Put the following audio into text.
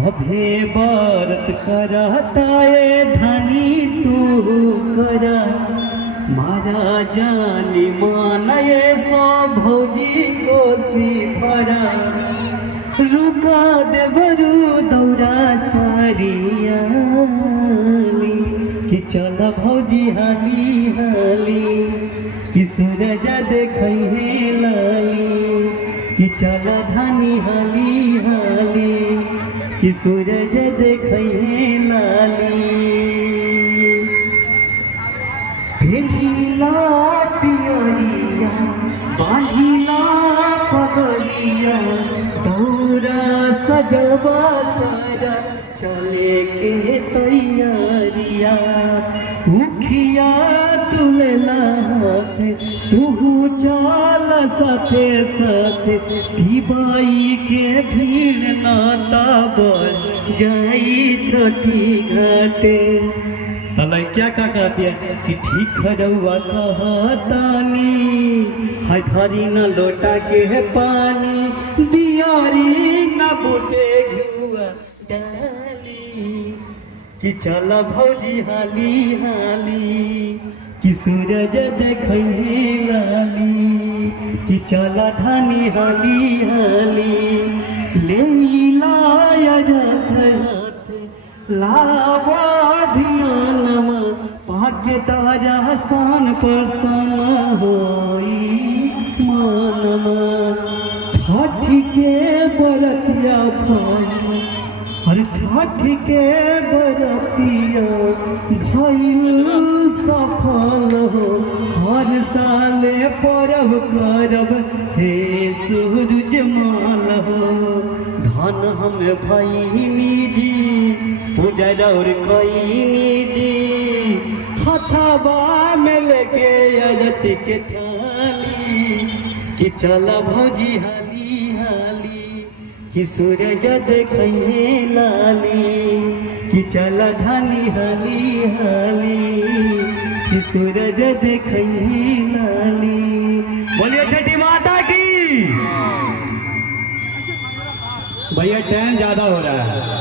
सभे व्रत करता ये धनी तू करा मारा जानी मान ये सो भौजी कोसी भरा रुका दे बरू दौरा सारिया कि चल भौजी हाली हाली कि सूरज देखै हे लाली कि चल धानी हाली हाली कि सूरज देखै हे लाली भेजिला पियरिया बांधिला पगलिया दौरा सजवा तारा चले के तैयारिया मुखिया तुलेला तू चाल साथे साथे बाई के भीड़ नाता बस जाई छठी घाटे क्या कहती है कि ठीक रउआ कहतानी हाय थारी न लोटा के है पानी दियारी न बुते घुआ डाली कि चल भौजी हाली हाली कि सूरज देखै हे लाली कि चल धानी हाली हाली ले लाया रखत लावा ध्यानमा भाग्य तारा सान परसन होई मानमा छठ के बरतिया भाई हर छठ के बरतिया भइल सफल हो हर साले परब करब हे सूरज माल हो धन हम भइनी जी पूजा और कईनी जी हथवा में लेके आरती के थाली कि चल भौजी हाली हाली कि सूरज देखै हे लाली कि चल धानी हाली हाली कि सूरज देखै हे लाली। बोलिए छठी माता की। भैया टाइम ज्यादा हो रहा है।